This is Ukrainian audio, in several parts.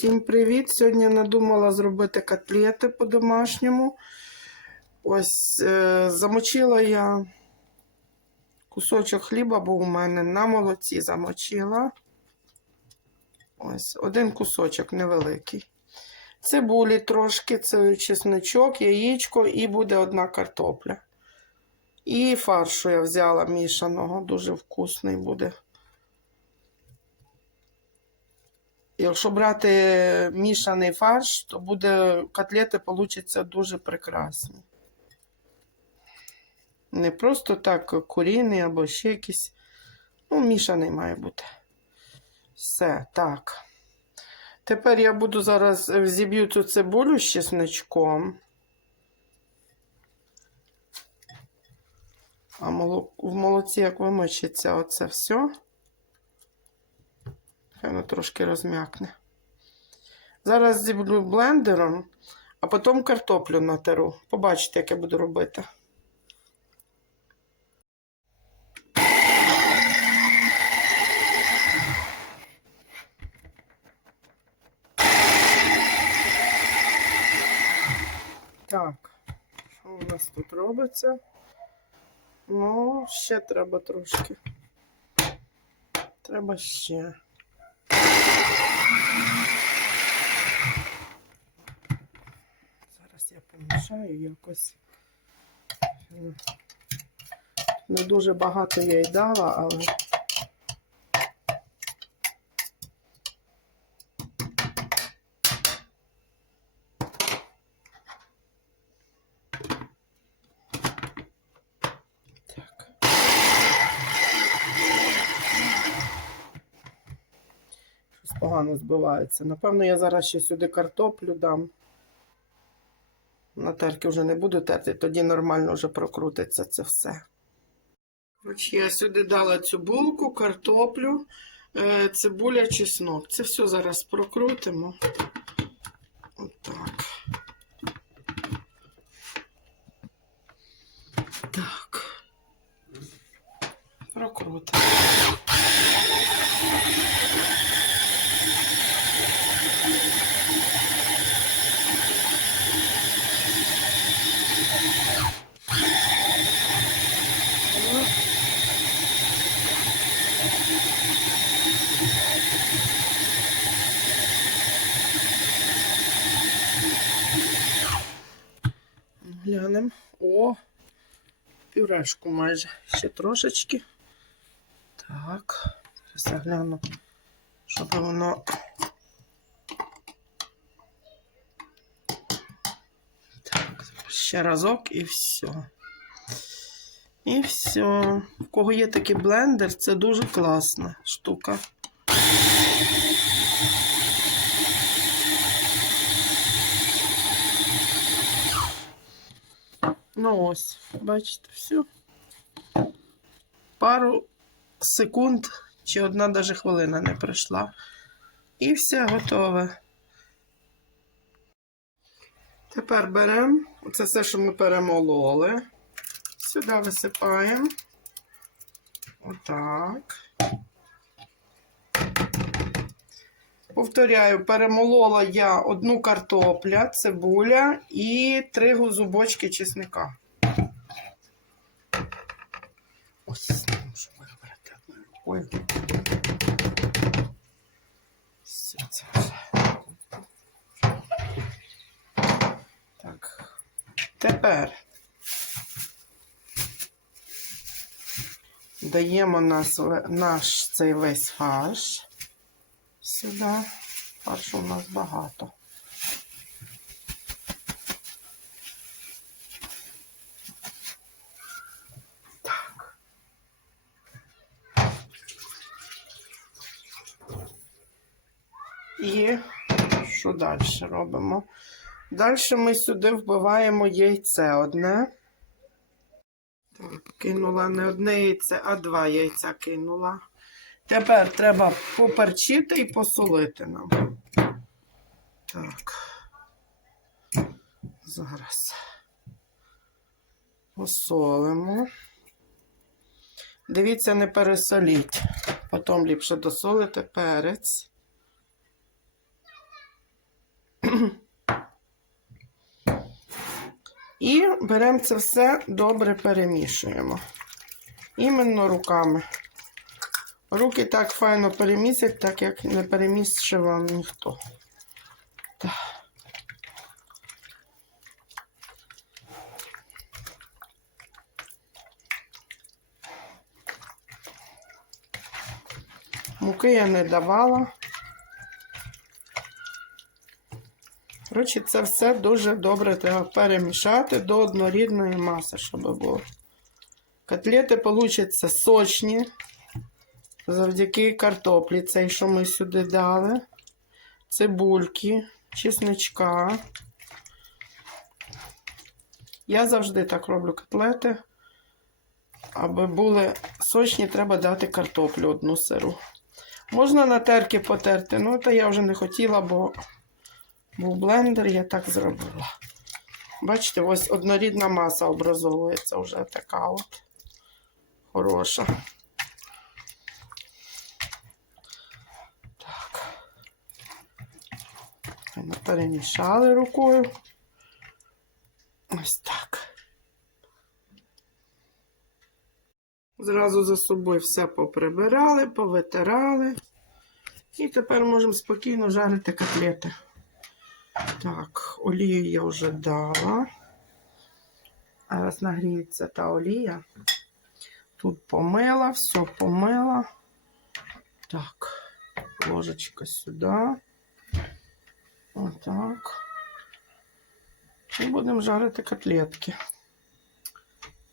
Всім привіт! Сьогодні надумала зробити котлети по-домашньому. Ось е, замочила я кусочок хліба, бо у мене на молоці замочила. Ось один кусочок невеликий. Цибулі трошки, це чесночок, яєчко і буде одна картопля. І фаршу я взяла мішаного, дуже вкусний буде. Якщо брати мішаний фарш, то буде котлети получаться дуже прекрасні. Не просто так куріний або ще якийсь. Ну, мішаний має бути. Все, так. Тепер я буду зараз взіб'ю цю цибулю з чесночком. А в молоці, як вимочиться оце все. Хай воно трошки розм'якне. Зараз зіблю блендером, а потім картоплю натеру. Побачите, як я буду робити. Так, що у нас тут робиться? Ну, ще треба трошки. Треба ще. Зараз помішаю якось. Не дуже багато я й дала, але. Погано збивається. Напевно, я зараз ще сюди картоплю дам. На терки вже не буду терти, тоді нормально вже прокрутиться це все. Коротше, я сюди дала цю булку, картоплю, е, цибуля, чеснок. Це все зараз прокрутимо. Отак. Так. Прокрутимо. Глянемо. О, пюрешку майже. Ще трошечки. Так. Зараз загляну, щоб воно. Так, ще разок і все. І все. У кого є такий блендер, це дуже класна штука. Ну ось, бачите, все. Пару секунд чи одна даже хвилина не пройшла. І все готове. Тепер беремо оце все, що ми перемололи. Сюди висипаємо. Отак. Повторяю, перемолола я одну картопля, цибуля і три зубочки чесника. Ось, не можу вибрати одною рукою. Все це вже. Так. Тепер даємо нас, наш цей весь фарш сюди. Фаршу у нас багато. Так. І що далі робимо? Далі ми сюди вбиваємо яйце одне. Так, кинула не одне яйце, а два яйця кинула. Тепер треба поперчити і посолити нам. Так. Зараз. Посолимо. Дивіться, не пересоліть. Потім ліпше досолити перець. І беремо це все добре перемішуємо. Іменно руками. Руки так файно перемісять, так як не перемішує вам ніхто. Так. Муки я не давала. Коротше, це все дуже добре треба перемішати до однорідної маси, щоб було. Котлети получаться сочні завдяки картоплі, цей, що ми сюди дали, цибульки, чесничка. Я завжди так роблю котлети. Аби були сочні, треба дати картоплю одну сиру. Можна на терки потерти, ну та я вже не хотіла, бо був блендер, я так зробила. Бачите, ось однорідна маса образовується вже така от хороша. Так. Ми перемішали рукою. Ось так. Зразу за собою все поприбирали, повитирали. І тепер можемо спокійно жарити котлети. Так, олію я вже дала. А раз нагріється та олія. Тут помила, все помила. Так, ложечка сюди. Отак. І будемо жарити котлетки.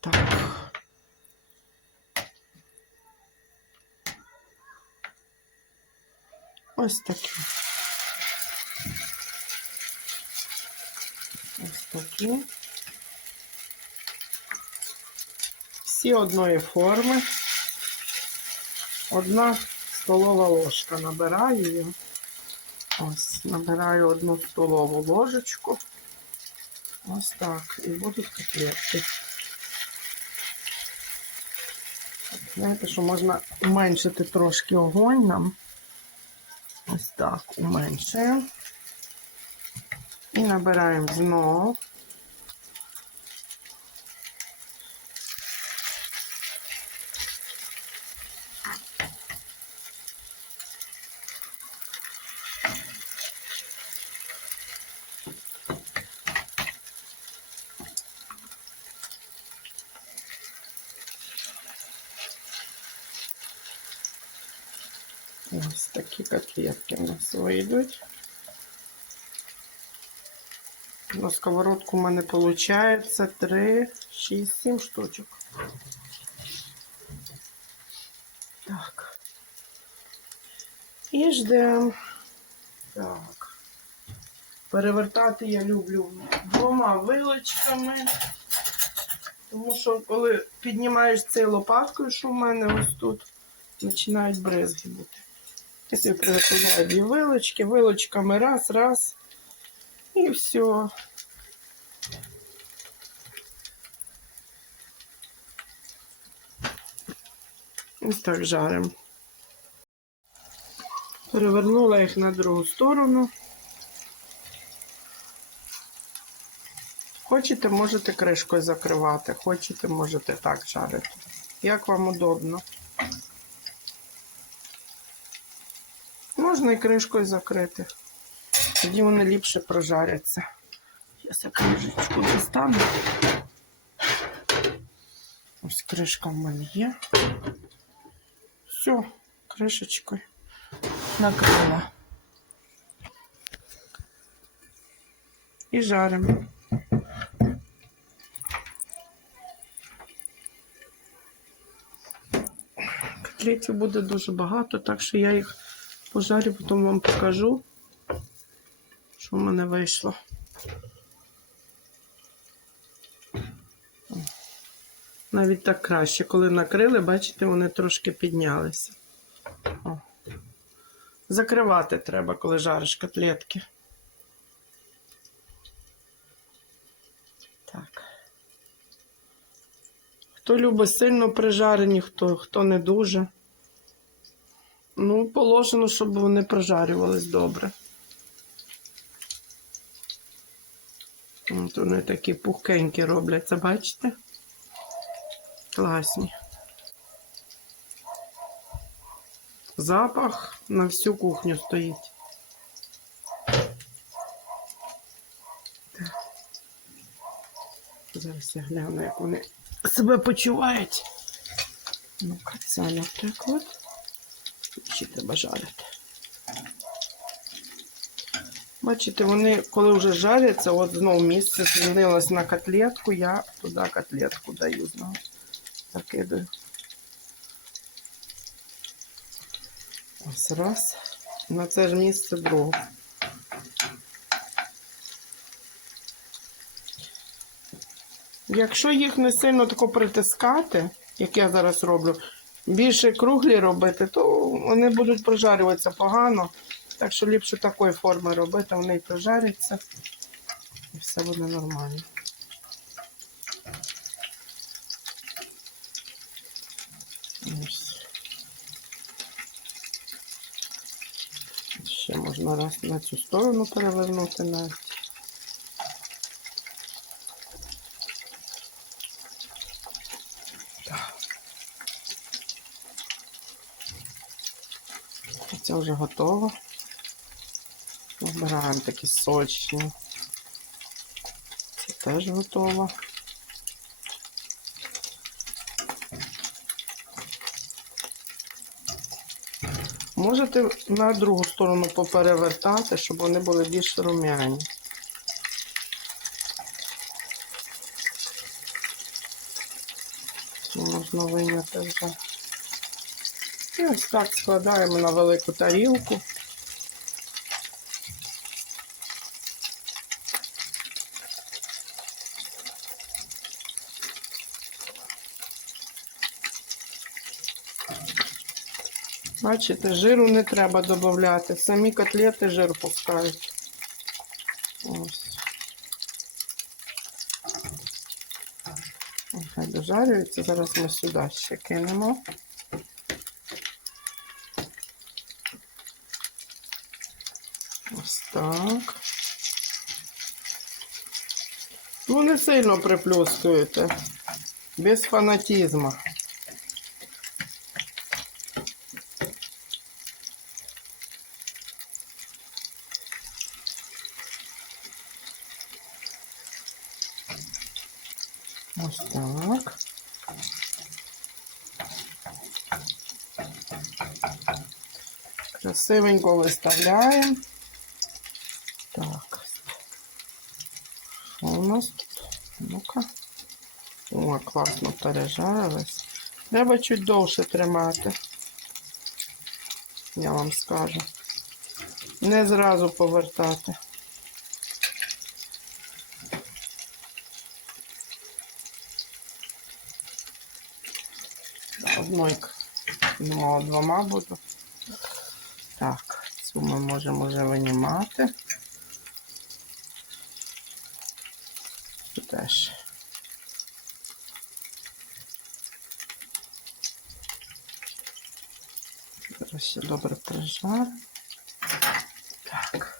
Так. Ось такі. Ось такі. Всі одної форми. Одна столова ложка. Набираю її. Ось, набираю одну столову ложечку. Ось так. І будуть котлетки. Знаєте, що можна уменшити трошки огонь нам. Ось так, уменшуємо. І набираємо знову. Ось такі котлетки у нас вийдуть. На сковородку у мене виходить 3, 6, 7 штучок. Так. І ждемо. Так. Перевертати я люблю двома вилочками. Тому що коли піднімаєш цей лопаткою, що в мене ось тут, починають бризги бути. Собі приготувала дві вилочки, вилочками раз, раз. І все. Ось так жаримо. Перевернула їх на другу сторону. Хочете, можете кришкою закривати, хочете, можете так жарити. Як вам удобно. Можна і кришкою закрити. Тоді вони ліпше прожаряться. Зараз я кришечку достану. Ось кришка в мене є. Все, кришечкою накрила. І жаримо. Котлетів буде дуже багато, так що я їх пожарю, потім вам покажу, що в мене вийшло. Навіть так краще, коли накрили, бачите, вони трошки піднялися. О. Закривати треба, коли жариш котлетки. Так. Хто любить сильно прижарені, хто, хто не дуже. Ну, положено, щоб вони прожарювались добре. От вони такі пухкенькі робляться, бачите? Класні. Запах на всю кухню стоїть. Так. Зараз я гляну, як вони себе почувають. Ну-ка, це наприклад. Ще треба жарити. Бачите, вони, коли вже жаряться, от знову місце змінилось на котлетку, я туди котлетку даю знову. Закидаю. Ось раз. На це ж місце другу. Якщо їх не сильно тако притискати, як я зараз роблю, більше круглі робити, то вони будуть прожарюватися погано. Так що ліпше такої форми робити, вони і прожаряться. І все буде нормально. Ось. Ще можна раз на цю сторону перевернути навіть. Так. Це вже готово. Вибираємо такі сочні. Це теж готово. Можете на другу сторону поперевертати, щоб вони були більш рум'яні. Можна виняти вже. І ось так складаємо на велику тарілку. Бачите, жиру не треба додати. Самі котлети жир пускають. Ось. Хай дожарюється. Зараз ми сюди ще кинемо. Ось так. Ну, не сильно приплюскуєте. Без фанатізму. Ось так. Красивенько виставляємо. Так. Що у нас тут? Ну-ка. О, класно пережарилось. Треба чуть довше тримати. Я вам скажу. Не зразу повертати. Одною, ну, двома буду. Так, цю ми можемо вже винімати. Теж. Ще добре прижарю. Так.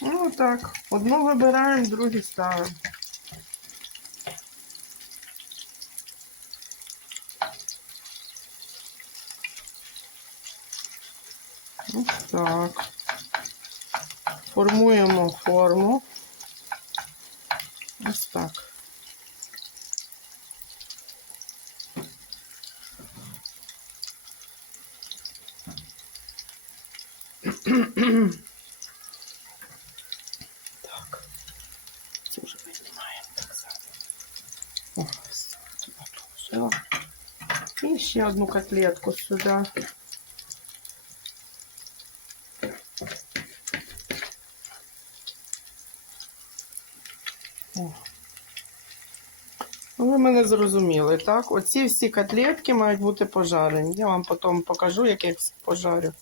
Ну так, одну вибираємо, другу ставимо. Ось так. Формуємо форму. Ось так. Так. Це вже винімаємо так само. Ось, сюди положила. І ще одну котлетку сюди. ви мене зрозуміли, так? Оці всі котлетки мають бути пожарені. Я вам потім покажу, як я їх пожарю.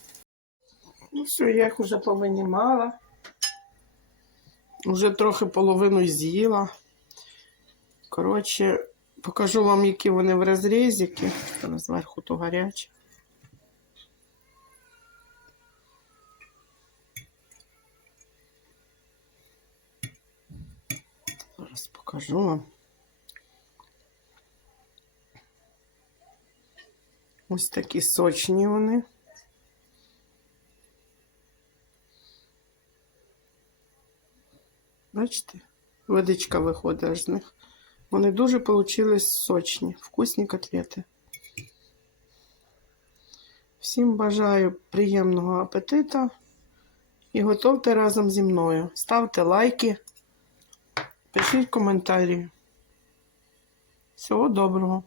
Ну все, я їх вже повинімала. Вже трохи половину з'їла. Коротше, покажу вам, які вони в розрізіки. Там зверху то гаряче. Зараз покажу вам. Ось такі сочні вони. Бачите? Водичка виходить з них. Вони дуже получились сочні, вкусні котлети. Всім бажаю приємного апетита і готовте разом зі мною. Ставте лайки, пишіть коментарі. Всього доброго!